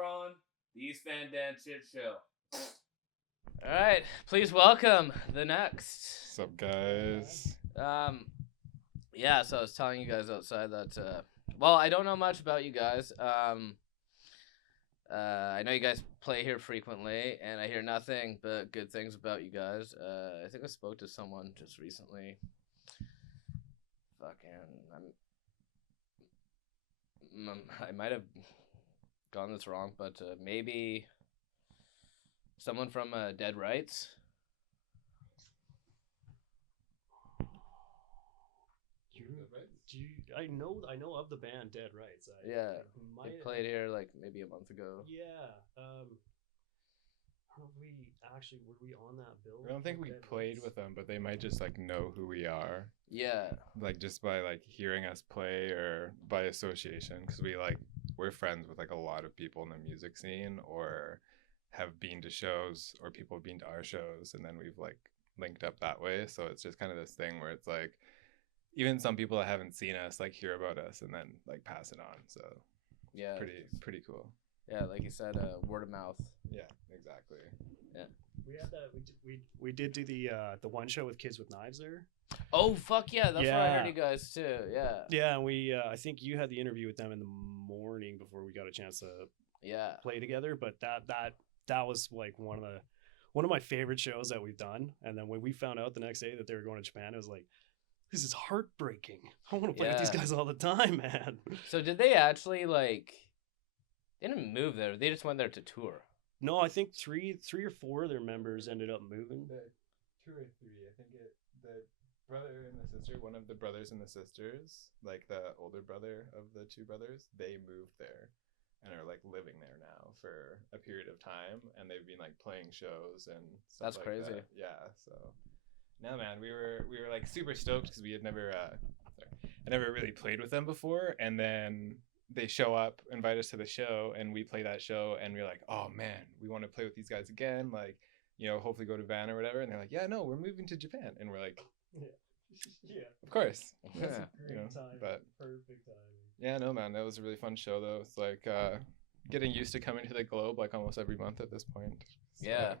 are on the East Van Dan Shit Show. All right, please welcome the next. What's up, guys? Yeah. So I was telling you guys outside that. Well, I don't know much about you guys. I know you guys play here frequently, and I hear nothing but good things about you guys. I think I spoke to someone just recently. I might have gotten this wrong, but maybe someone from Dead Rights. I know of the band Dead Rights. They played here like maybe a month ago. Yeah. Were we on that bill? I don't think we played with them, but they might just like know who we are. Yeah. Like just by like hearing us play or by association, because we're friends with like a lot of people in the music scene, or have been to shows, or people have been to our shows, and then we've like linked up that way. So it's just kind of this thing where it's like even some people that haven't seen us like hear about us and then like pass it on. So yeah, pretty cool. Yeah, like you said, word of mouth. Yeah, exactly. Yeah. We had that. We did do the one show with Kids with Knives there. Oh fuck yeah! That's where I heard you guys too. Yeah. Yeah, and we I think you had the interview with them in the morning before we got a chance to play together. But that was like one of my favorite shows that we've done. And then when we found out the next day that they were going to Japan, it was like, this is heartbreaking. I want to play with these guys all the time, man. So did they actually like? They didn't move there. They just went there to tour. No, I think three or four of their members ended up moving. Two or three. I think the brother and the sister, one of the brothers and the sisters, like the older brother of the two brothers, they moved there and are like living there now for a period of time, and they've been like playing shows and stuff. That's crazy. That. Yeah. So no, man, we were like super stoked because we had never I never really played with them before, and then they show up, invite us to the show, and we play that show, and we're like, oh man, we want to play with these guys again, like, you know, hopefully go to Van or whatever. And they're like, yeah, no, we're moving to Japan. And we're like, yeah, of course. That's a great time. But perfect time. Yeah, no, man, that was a really fun show though. It's like getting used to coming to the Globe like almost every month at this point. So, yeah,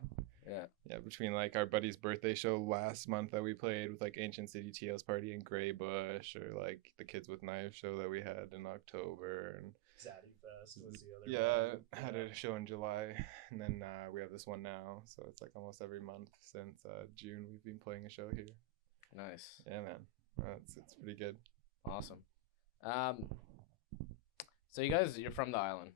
between like our buddy's birthday show last month that we played with like Ancient City TL's Party in Greybush, or like the Kids with Knives show that we had in October, and Zaddy Fest was the other one. Had a show in July, and then we have this one now, so it's like almost every month since June we've been playing a show here. Nice. Yeah, man, it's pretty good. Awesome. So you guys, you're from the island?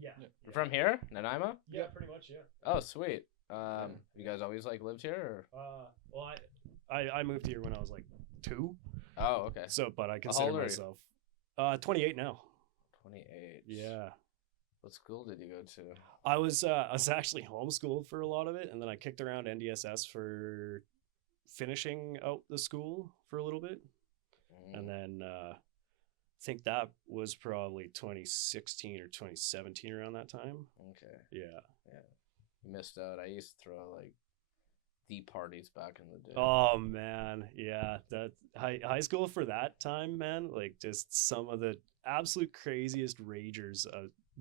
Yeah. You're from here, Nanaimo? Yeah, pretty much. Yeah. Oh, sweet. Have you guys always like lived here? Or? Well, I moved here when I was like 2. Oh, okay. So, but I consider myself 28 now. 28. Yeah. What school did you go to? I was actually homeschooled for a lot of it, and then I kicked around NDSS for finishing out the school for a little bit, and then I think that was probably 2016 or 2017 around that time. Okay. Yeah. You missed out. I used to throw like the parties back in the day. Oh man, yeah. That high school for that time, man. Like just some of the absolute craziest ragers.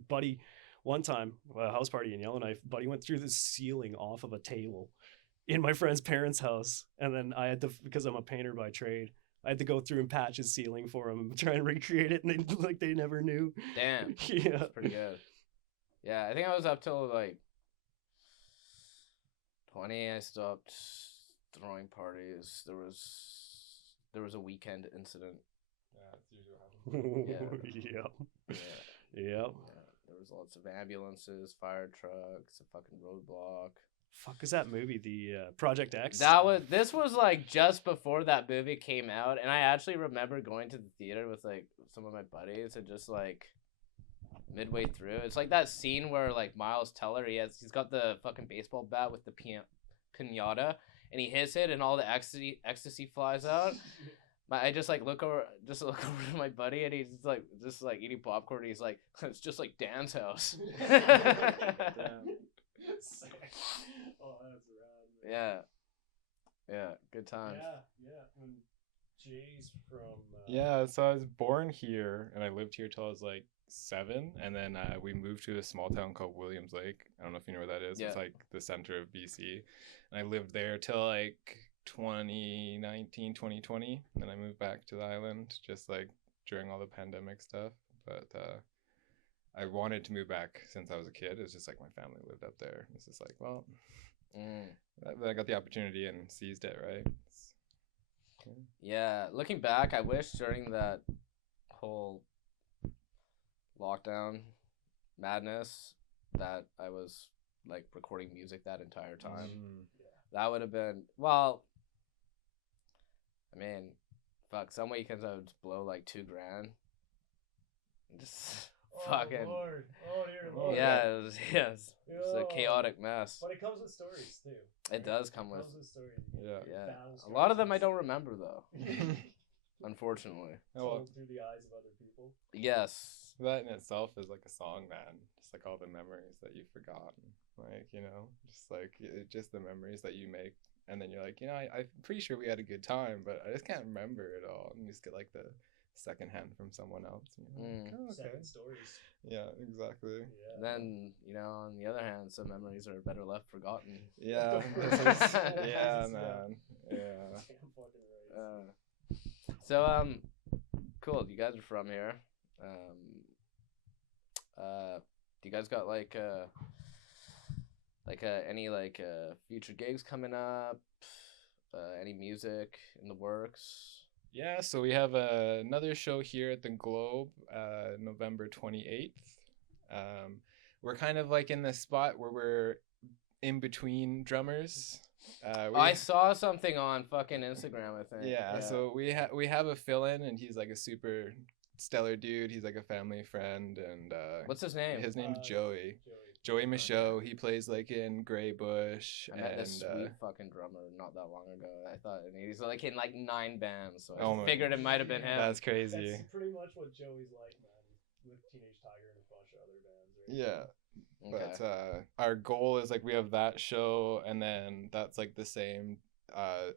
Buddy, one time a house party in Yellowknife, Buddy went through the ceiling off of a table in my friend's parents' house, and then I had to, because I'm a painter by trade, I had to go through and patch his ceiling for him and try and recreate it, and they never knew. Damn. Yeah. That's pretty good. Yeah, I think I was up till like 20. I stopped throwing parties. There was a weekend incident. Yeah, it's usually what happens. Yeah. There was lots of ambulances, fire trucks, a fucking roadblock. Fuck is that movie? The Project X? This was like just before that movie came out, and I actually remember going to the theater with like some of my buddies, and just like midway through, it's like that scene where like Miles Teller, he's got the fucking baseball bat with the piñata, and he hits it, and all the ecstasy flies out. I just look over to my buddy, and he's just like eating popcorn. And he's like, it's just like Dan's house. Oh, that's rad. Yeah, good times. Yeah. And Jay's from. Yeah, so I was born here, and I lived here till I was like 7, and then we moved to a small town called Williams Lake. I don't know if you know where that is. Yeah. It's like the center of BC. And I lived there till like 2019, 2020. And then I moved back to the island just like during all the pandemic stuff. But I wanted to move back since I was a kid. It's just like my family lived up there. It's just like, well, I got the opportunity and seized it, right? Yeah, looking back, I wish during that whole lockdown madness that I was like recording music that entire time. That would have been, well, I mean, fuck, some weekends I would blow like $2,000. Just fucking. Lord. Oh, dear Lord. Yeah, it was, yes. It's a chaotic mess. But it comes with stories too. It does come with, stories. yeah. Battle A lot of stories. them I don't remember though, unfortunately. Oh, well, Told through the eyes of other people. Yes. that in itself is like a song, man. Just like all the memories that you've forgotten. Like, you know, just like just the memories that you make. And then you're like, you know, I'm pretty sure we had a good time, but I just can't remember it all. And you just get like the secondhand from someone else. You know? Like, oh, okay. Second stories. Yeah, exactly. Yeah. Then, you know, on the other hand, some memories are better left forgotten. Yeah, This is- yeah, Yeah. man. Yeah. Damn fucking right. So, cool. You guys are from here. Do you guys got like any future gigs coming up? Any music in the works? Yeah, so we have another show here at the Globe, November 28th. We're kind of like in the spot where we're in between drummers. I saw something on fucking Instagram, I think. Yeah, so we have a fill-in, and he's like a super stellar dude. He's like a family friend, and What's his name? his name's Joey. Joey Michaud. He plays like in Grey Bush, I met and this sweet fucking drummer not that long ago. I thought he's like in like 9 bands, so Oh I my- figured it might have been him. that's crazy. That's pretty much what Joey's like, man. With Teenage Tiger and a bunch of other bands. Right? Yeah. Okay. But our goal is like we have that show, and then that's like the same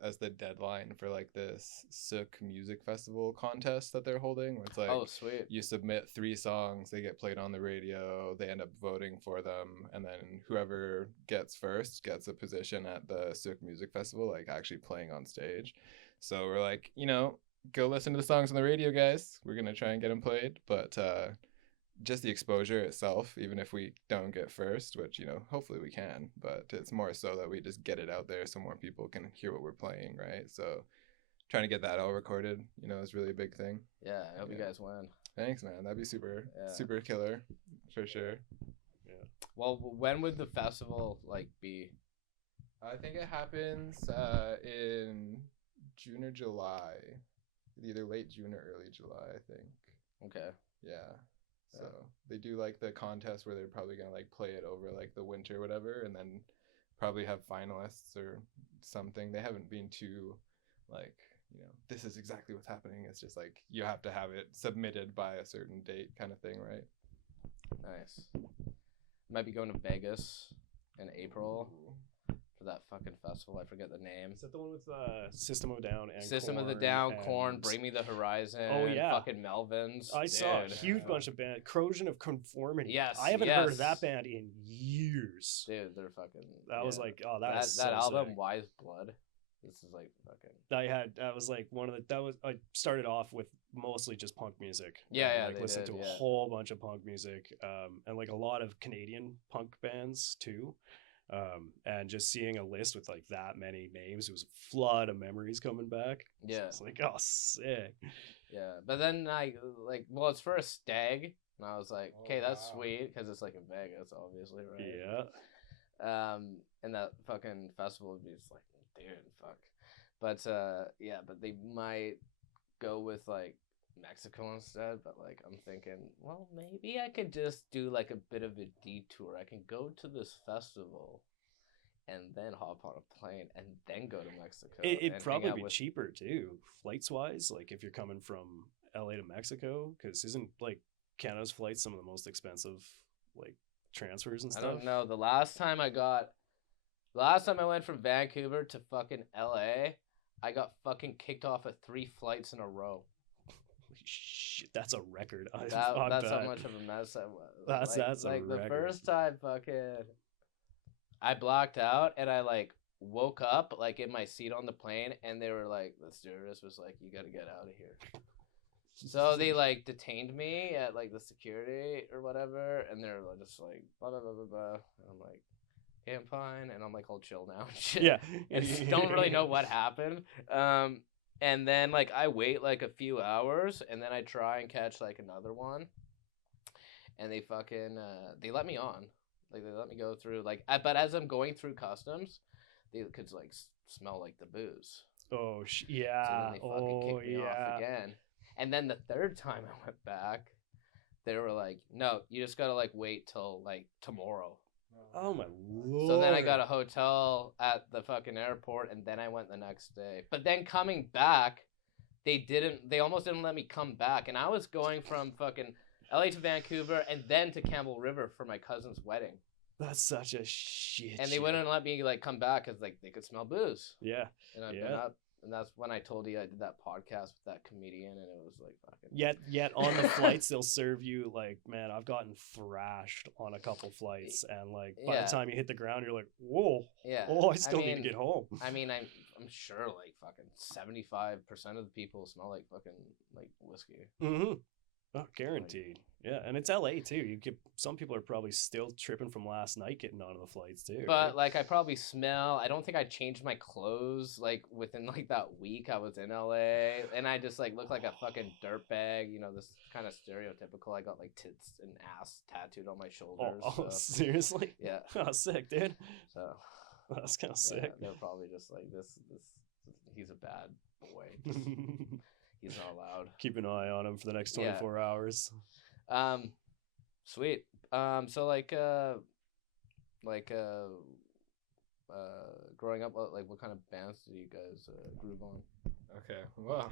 as the deadline for like this Sook Music Festival contest that they're holding. Where it's like Oh, sweet. you submit 3 songs, they get played on the radio, they end up voting for them, and then whoever gets first gets a position at the Sook Music Festival, like actually playing on stage. So we're like, you know, go listen to the songs on the radio, guys. We're gonna try and get them played, but just the exposure itself, even if we don't get first, which, you know, hopefully we can, but it's more so that we just get it out there so more people can hear what we're playing, right? So trying to get that all recorded, you know, is really a big thing. Yeah, I hope you Yeah. guys win. Thanks, man. That'd be super, Yeah. super killer for sure. Well, when would the festival like be? I think it happens in June or July, either late June or early July, I think. Okay. Yeah. So they do like the contest where they're probably gonna like play it over like the winter or whatever, and then probably have finalists or something. They haven't been too like, you know, this is exactly what's happening. It's just like you have to have it submitted by a certain date kind of thing, right? Nice. Might be going to Vegas in April for that fucking festival. I forget the name. Is that the one with System of a Down and System of the Korn Down, Corn, and- Bring Me the Horizon. Oh, yeah. Fucking Melvins. I saw a Dude. huge bunch of bands. Corrosion of Conformity. Yes, I haven't heard yes. of that band in years. Dude, they're fucking. That was yeah. like, oh, that is so album, sick. Wise Blood. This is like fucking. That was like one of the, I started off with mostly just punk music. Yeah, and, yeah, like they listened did, to a yeah. whole bunch of punk music, and like a lot of Canadian punk bands too. And just seeing a list with like that many names, it was a flood of memories coming back. Yeah. It's like, oh, sick. Yeah, but then well, it's for a stag, and I was like, Oh, okay, that's wow. sweet because it's like in Vegas, obviously, right? Yeah. And that fucking festival would be just like, dude, fuck. But yeah, but they might go with like Mexico instead. But like, I'm thinking, well, maybe I could just do like a bit of a detour. I can go to this festival, and then hop on a plane, and then go to Mexico. and It'd hang probably out be with- cheaper too, flights wise. Like if you're coming from LA to Mexico, because isn't like Canada's flights some of the most expensive like transfers and I stuff? don't know. The last time I went from Vancouver to fucking LA, I got fucking kicked off at 3 flights in a row. shit, that's a record. I That's how bet. much of a mess I was. That's a like the record. first time fucking I blacked out and I like woke up like in my seat on the plane and they were like the stewardess was like, you gotta get out of here. So they like detained me at like the security or whatever, and they're just like blah blah blah blah blah. And I'm like, okay, I'm fine, and I'm like all chill now and shit. Yeah. And just don't really know what happened. And then like I wait like a few hours, and then I try and catch like another one, and they fucking they let me on, like they let me go through like, but as I'm going through customs, they could like smell like the booze. Oh So yeah. then they fucking Oh kicked me off yeah. again. And then the third time I went back, they were like, no, you just gotta like wait till like tomorrow. Oh my lord. So then I got a hotel at the fucking airport, and then I went the next day. But then coming back, they almost didn't let me come back. And I was going from fucking LA to Vancouver and then to Campbell River for my cousin's wedding. That's such a shit. And they show. wouldn't let me like come back because like they could smell booze. Yeah. And I've Yeah. been up, and that's when I told you I did that podcast with that comedian, and it was like fucking. Yet on the flights they'll serve you like, man, I've gotten thrashed on a couple flights, and like by Yeah. the time you hit the ground, you're like, whoa, Yeah. oh, I still need to mean- get home. I mean, I'm sure like fucking 75% of the people smell like fucking like whiskey. Mm-hmm. Oh, guaranteed. Yeah, and it's LA too. You get some people are probably still tripping from last night getting onto the flights too. But right? like I probably smell. I don't think I changed my clothes like within like that week I was in LA, and I just like look like a fucking dirtbag. You know, this kind of stereotypical. I got like tits and ass tattooed on my shoulders. oh, so, seriously? yeah. Oh, sick, dude. So That's kind of yeah, sick. they're probably just like this. He's a bad boy. He's not allowed. Keep an eye on him for the next Yeah. 24 hours. Sweet. So growing up, like what kind of bands did you guys groove on? Okay, well,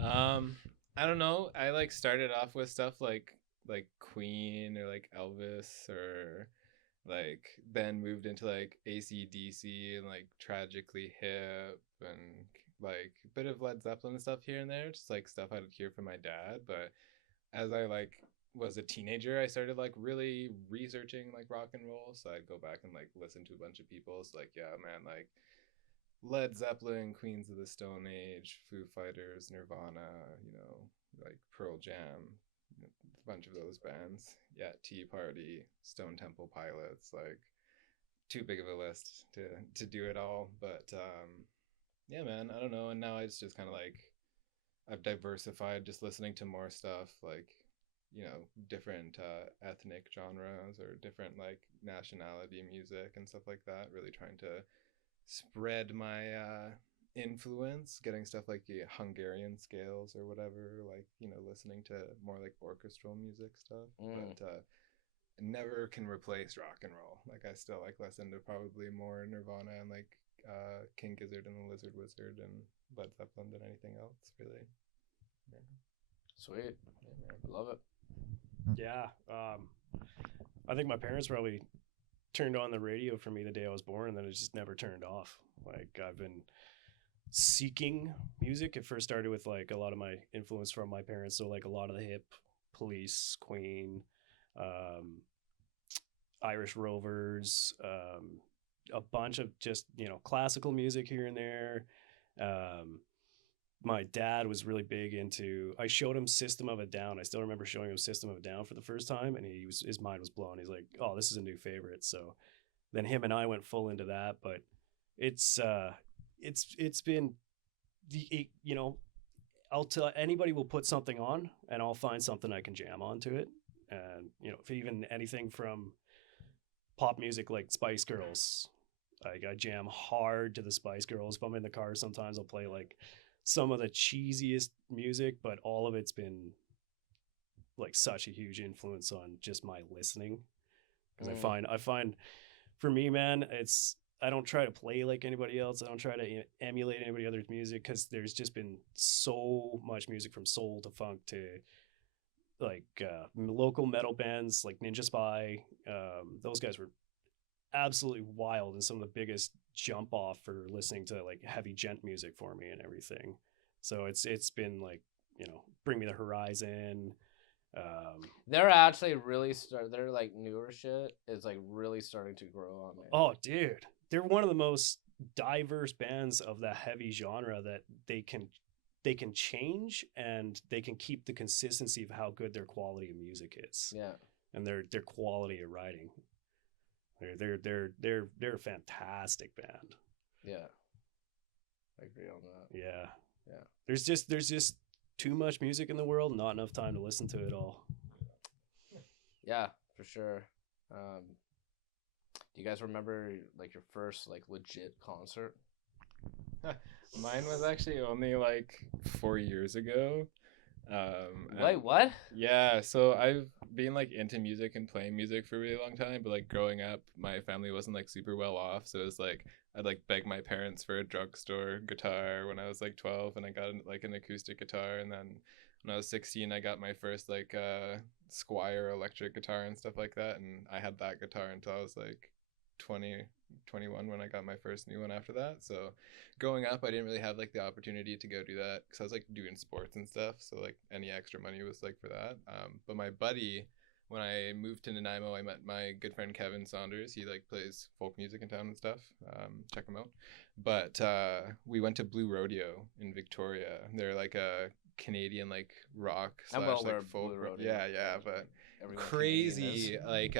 I don't know. I like started off with stuff like Queen or like Elvis, or like then moved into like AC/DC and like Tragically Hip and like a bit of Led Zeppelin stuff here and there, just like stuff I'd hear from my dad. But as I like was a teenager, I started like really researching like rock and roll, so I'd go back and like listen to a bunch of people. So like, yeah, man, like Led Zeppelin, Queens of the Stone Age, Foo Fighters, Nirvana, you know, like Pearl Jam, a bunch of those bands. Yeah, Tea Party, Stone Temple Pilots, like too big of a list to do it all. But yeah, man, I don't know. And now it's just kind of like I've diversified, just listening to more stuff like, you know, different ethnic genres or different like nationality music and stuff like that. Really trying to spread my influence, getting stuff like the Hungarian scales or whatever, like, you know, listening to more like orchestral music stuff. But never can replace rock and roll. Like I still like listen to probably more Nirvana and like King Gizzard and the Lizard Wizard and Led Zeppelin than anything else, really. Yeah. Sweet. Yeah, man. I love it. Yeah. I think my parents probably turned on the radio for me the day I was born, and then it just never turned off. Like I've been seeking music. It first started with like a lot of my influence from my parents, so like a lot of the hip, Police, Queen, Irish Rovers, a bunch of just, you know, classical music here and there. My dad was really big into, I showed him System of a Down. I still remember showing him System of a Down for the first time, and his mind was blown. He's like, oh, this is a new favorite. So then him and I went full into that. But it's been you know, I'll tell anybody will put something on and I'll find something I can jam onto it. And, you know, if even anything from pop music like Spice Girls, like I jam hard to the Spice Girls. If I'm in the car, sometimes I'll play like some of the cheesiest music, but all of it's been like such a huge influence on just my listening. Because I find for me, man, I don't try to play like anybody else. I don't try to emulate anybody else's music, because there's just been so much music from soul to funk to like local metal bands like Ninja Spy. Those guys were absolutely wild and some of the biggest jump off for listening to like heavy gent music for me and everything. So it's been like Bring Me the Horizon. They're actually really their like newer shit is like really starting to grow on me. Oh, dude, they're one of the most diverse bands of the heavy genre that they can change and they can keep the consistency of how good their quality of music is. Yeah. And their quality of writing. They're a fantastic band. Yeah. I agree on that. Yeah. Yeah. There's just too much music in the world, not enough time to listen to it all. Yeah, for sure. Do you guys remember like your first like legit concert? Mine was actually only like 4 years ago. Wait, what? Yeah, so I've been like into music and playing music for a really long time, but like growing up, my family wasn't like super well off, so it was like I'd like beg my parents for a drugstore guitar when I was like 12, and I got like an acoustic guitar, and then when I was 16, I got my first like Squire electric guitar and stuff like that, and I had that guitar until I was like 20, 21 when I got my first new one after that. So growing up, I didn't really have like the opportunity to go do that because I was like doing sports and stuff, so like any extra money was like for that. But my buddy, when I moved to Nanaimo, I met my good friend Kevin Saunders. He like plays folk music in town and stuff. Check him out. But we went to Blue Rodeo in Victoria. They're like a Canadian like rock I'm slash well like aware of folk. Blue Rodeo. Yeah, but Everyone crazy. Canadian is. Like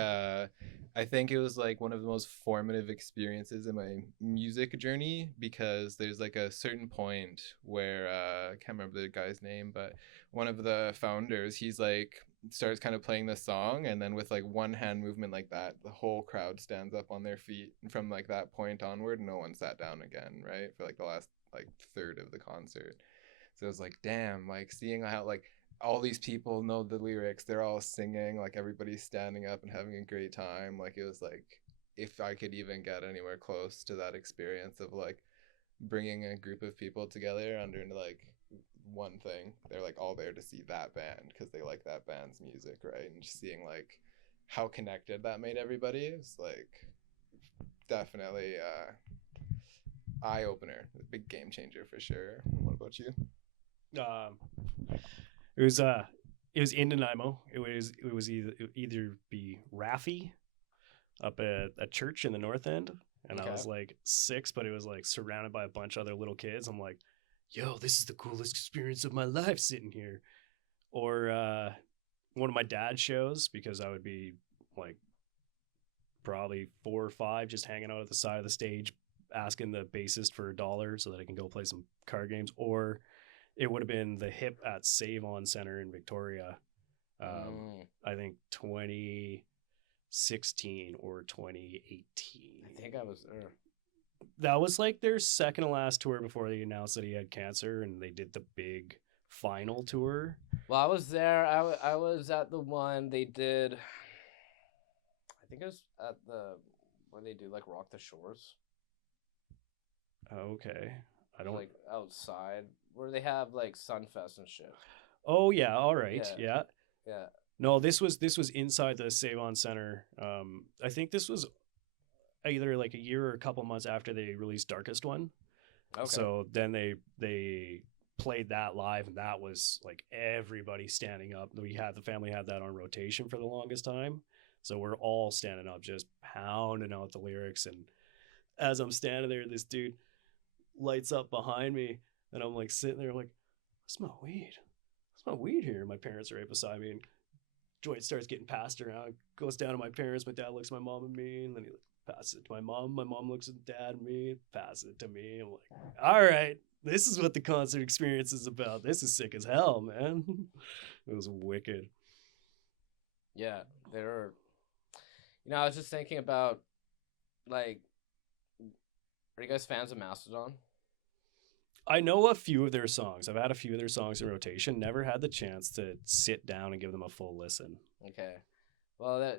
I think it was like one of the most formative experiences in my music journey because there's like a certain point where I can't remember the guy's name, but one of the founders, he's like starts kind of playing the song, and then with like one hand movement like that, the whole crowd stands up on their feet, and from like that point onward, no one sat down again, right, for like the last like third of the concert. So it was like, damn, like seeing how like all these people know the lyrics, they're all singing, like everybody's standing up and having a great time. Like it was like, if I could even get anywhere close to that experience of like bringing a group of people together under like one thing, they're like all there to see that band because they like that band's music, right? And just seeing like how connected that made everybody is like definitely eye opener, a big game changer for sure. What about you? It was in Nanaimo. It was either be Raffi up at a church in the North End, and I was like 6, but it was like surrounded by a bunch of other little kids. I'm like, yo, this is the coolest experience of my life sitting here. Or one of my dad's shows, because I would be like probably 4 or 5 just hanging out at the side of the stage asking the bassist for $1 so that I can go play some card games. Or it would have been the Hip at Save On Center in Victoria. I think 2016 or 2018. I think I was there. That was like their second to last tour before they announced that he had cancer, and they did the big final tour. Well, I was there. I was at the one they did. I think it was at the where they do like Rock the Shores. Okay, I don't like outside where they have like Sunfest and shit. Oh yeah, all right, yeah. No, this was inside the Save On Center. I think this was either like a year or a couple months after they released Darkest One. Okay. So then they played that live, and that was like everybody standing up. The family had that on rotation for the longest time. So we're all standing up, just pounding out the lyrics. And as I'm standing there, this dude lights up behind me, and I'm like sitting there, I'm like, I smell weed. I smell weed here. And my parents are right beside me, and joint starts getting passed around. Goes down to my parents. My dad looks at my mom and me, and then he passes it to my mom. My mom looks at dad and me, passes it to me. I'm like, all right, this is what the concert experience is about. This is sick as hell, man. It was wicked. Yeah, they were. I was just thinking about, like, are you guys fans of Mastodon? I know a few of their songs. I've had a few of their songs in rotation. Never had the chance to sit down and give them a full listen. Okay. Well,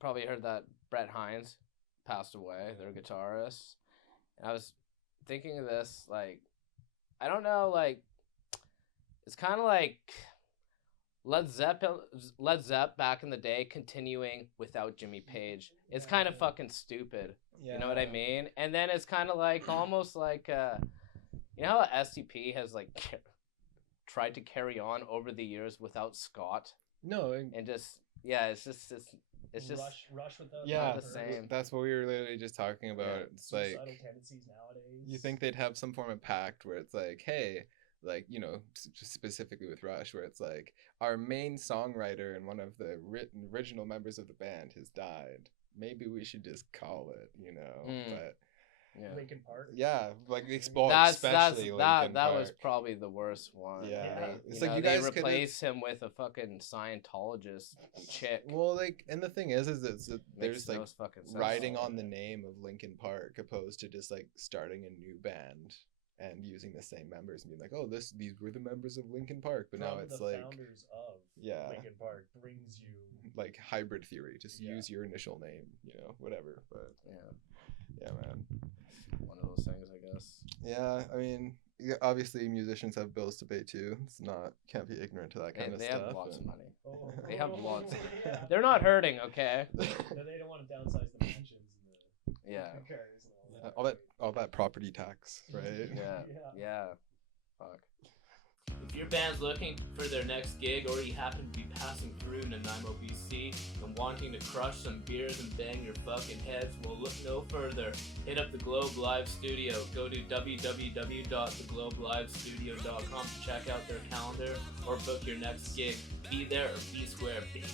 probably heard that Brett Hines passed away, their guitarist. And I was thinking of this, like, I don't know, like, it's kind of like Led Zepp back in the day continuing without Jimmy Page. It's kind of fucking stupid. Yeah. You know what I mean? And then it's kind of like almost like you know how STP has like tried to carry on over the years without Scott, No, and just it's just Rush without yeah, the same. that's what we were literally just talking about. Yeah. It's like suicidal tendencies nowadays. you think they'd have some form of pact where it's like, hey, like, you know, just specifically with Rush, where it's like our main songwriter and one of the original members of the band has died. Maybe we should just call it, you know. But Yeah. Linkin Park. yeah, like That's especially Linkin that Park. was probably the worst one. Yeah. It's It's like like you they guys could've- replace him with a fucking Scientologist chick. Well, like, and the thing is Makes there's no like fucking sense. riding on the name of Linkin Park opposed to just like starting a new band and using the same members and being like, oh, these were the members of Linkin Park, but now From it's the like founders of Yeah. Linkin Park brings you. like hybrid theory. Just Yeah. use your initial name, you know, whatever. But Yeah, yeah, man. one of those things, I guess. Yeah, I mean, obviously musicians have bills to pay too. It's not can't be ignorant to that kind of They stuff. have lots of and- money. Oh, They have lots. Yeah. They're not hurting, okay? No, they don't want to downsize the mansions and the Yeah, cars and all that. all that property tax, right? yeah. Fuck. If your band's looking for their next gig or you happen to be passing through Nanaimo, BC and wanting to crush some beers and bang your fucking heads, well, look no further. Hit up the Globe Live Studio. Go to www.theglobelivestudio.com to check out their calendar or book your next gig. Be there or be square, baby.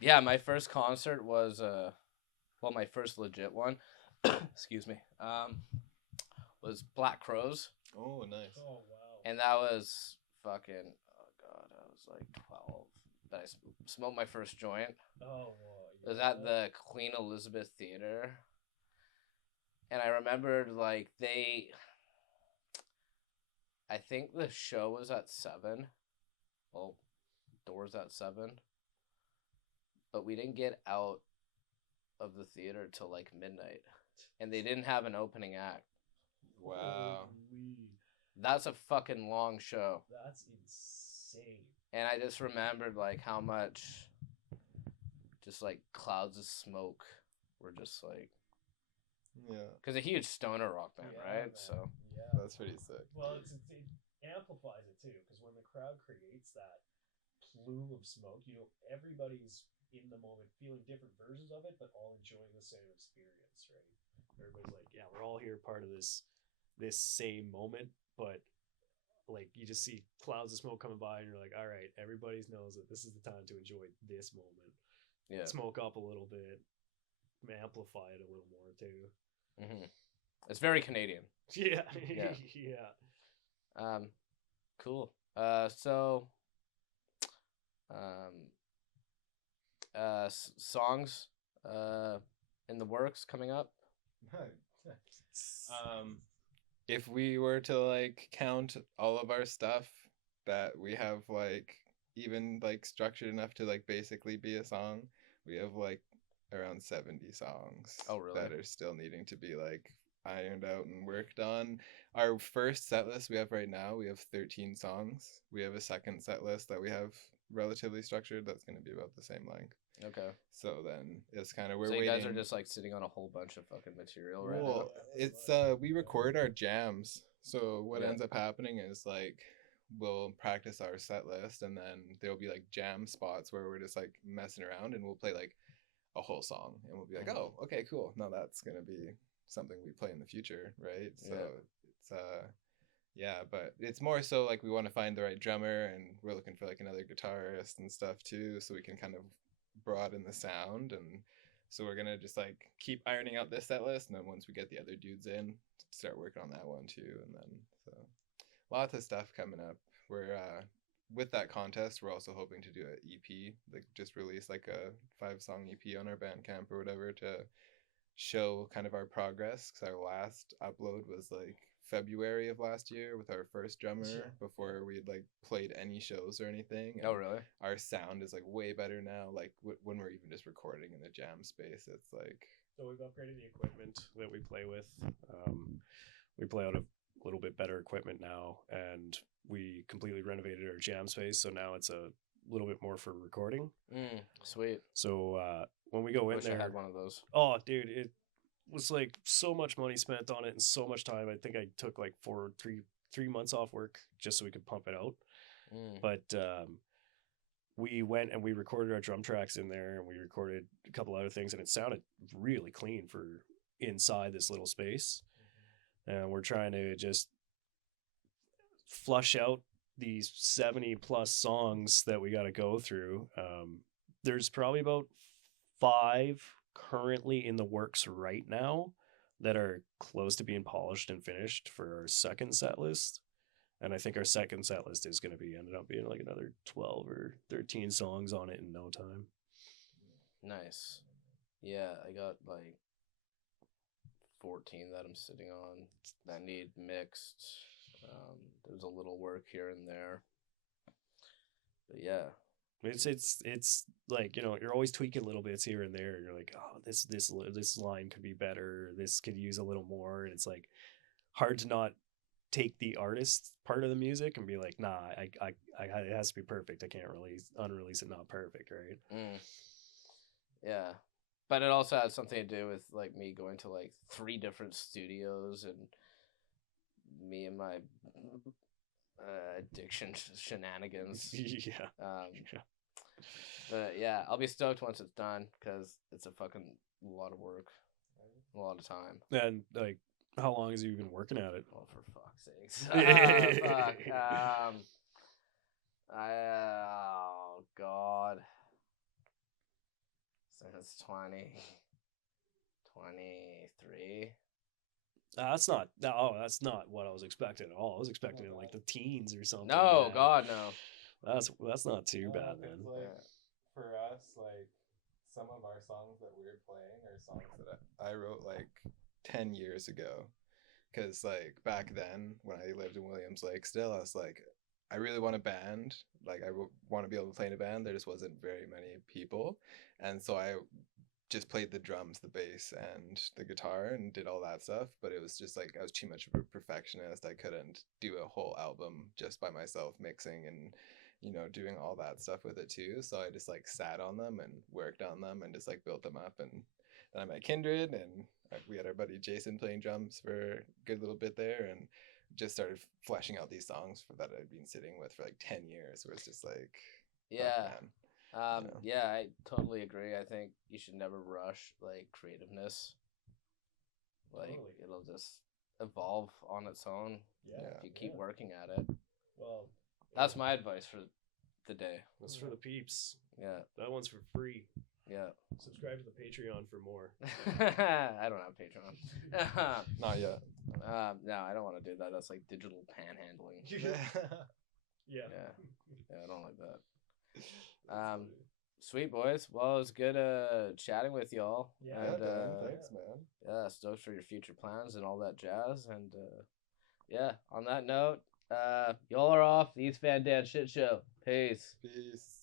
Yeah, my first concert was my first legit one. Excuse me. Was Black Crows, Oh, nice. Oh wow. and that was fucking. Oh god, I was like 12. That I smoked my first joint. Oh. It was at the Queen Elizabeth Theater, and I remembered like I think the show was at 7. Well, doors at 7. But we didn't get out of the theater till like midnight, and they didn't have an opening act. Wow. Holy, That's a fucking long show, that's insane. and I just remembered like how much, just like clouds of smoke were just like, Yeah, because a huge stoner rock band, Yeah, right? man. So Yeah. that's pretty sick. Well, it amplifies it too, because when the crowd creates that plume of smoke, you know, everybody's in the moment feeling different versions of it, but all enjoying the same experience, right? Everybody's like, yeah, we're all here part of this same moment, but like you just see clouds of smoke coming by and you're like, all right, everybody knows that this is the time to enjoy this moment. yeah. Smoke up a little bit, amplify it a little more too. It's very Canadian. Yeah. Yeah. Yeah. Cool. Songs in the works coming up. If we were to like count all of our stuff that we have like even like structured enough to like basically be a song, we have like around 70 songs. Oh, really? That are still needing to be like ironed out and worked on. Our first set list we have right now, we have 13 songs. We have a second set list that we have relatively structured that's going to be about the same length. Okay. So then it's kind of we're So you waiting. guys are just like sitting on a whole bunch of fucking material right Well, now. it's we record our jams. So what Yeah. ends up happening is like we'll practice our set list and then there'll be like jam spots where we're just like messing around and we'll play like a whole song and we'll be like, oh, okay, cool. Now that's gonna be something we play in the future, right? So it's yeah, but it's more so like we want to find the right drummer and we're looking for like another guitarist and stuff too, so we can kind of broaden the sound. And so we're gonna just like keep ironing out this set list, and then once we get the other dudes in, start working on that one too. And then so lots of stuff coming up. We're with that contest, we're also hoping to do an EP, like just release like a 5-song EP on our Bandcamp or whatever to show kind of our progress. Because our last upload was like February of last year with our first drummer before we had like played any shows or anything. Oh, And really? our sound is like way better now. Like when we're even just recording in a jam space, it's like So we've upgraded the equipment that we play with. We play out of a little bit better equipment now, and we completely renovated our jam space. So now it's a little bit more for recording. Sweet. So when we go in Wish there, I had one of those. oh, dude, it was like so much money spent on it and so much time. I think I took like 3 months off work just so we could pump it out. Mm. But we went and we recorded our drum tracks in there, and we recorded a couple other things, and it sounded really clean for inside this little space. And we're trying to just flush out these 70 plus songs that we got to go through. There's probably about 5 currently in the works right now that are close to being polished and finished for our second set list. And I think our second set list is going to be ended up being like another 12 or 13 songs on it in no time. Nice. Yeah, I got like 14 that I'm sitting on that need mixed. There's a little work here and there. But yeah. It's like, you know, you're always tweaking little bits here and there. You're like, oh, this line could be better. This could use a little more. And it's like hard to not take the artist part of the music and be like, nah, I it has to be perfect. I can't unrelease it not perfect, right? Yeah. But it also has something to do with like me going to like 3 different studios and me and my addiction shenanigans. Yeah. But yeah, I'll be stoked once it's done because it's a fucking lot of work, a lot of time. And like, how long has you been working at it? Oh, for fuck's sakes! Fuck. Oh God. Since 2023. That's not what I was expecting at all. I was expecting it in like the teens or something. No, Yeah. God, no. That's not too bad, man. It's like, for us, like some of our songs that we're playing are songs that I wrote like 10 years ago. Because like back then when I lived in Williams Lake still, I was like, I really want a band. Like I want to be able to play in a band. There just wasn't very many people. And so I just played the drums, the bass, and the guitar and did all that stuff. But it was just like I was too much of a perfectionist. I couldn't do a whole album just by myself mixing and, you know, doing all that stuff with it too. So I just like sat on them and worked on them and just like built them up. And then I met Kindred, and we had our buddy Jason playing drums for a good little bit there, and just started fleshing out these songs that I'd been sitting with for like 10 years, where it's just like, Yeah. man. Yeah, I totally agree. I think you should never rush like creativeness. Like Totally. it'll just evolve on its own if you keep working at it. Well, That's my advice for the day. that's for the peeps. Yeah, That one's for free. yeah. Subscribe to the Patreon for more. I don't have Patreon. Not yet. No, I don't want to do that. That's like digital panhandling. Yeah. Yeah, I don't like that. Sweet boys. Well, it was good chatting with y'all. Yeah, and, Thanks, man. yeah, stoked for your future plans and all that jazz. And yeah, on that note, y'all are off the East Van Dan Shit Show. Peace. Peace.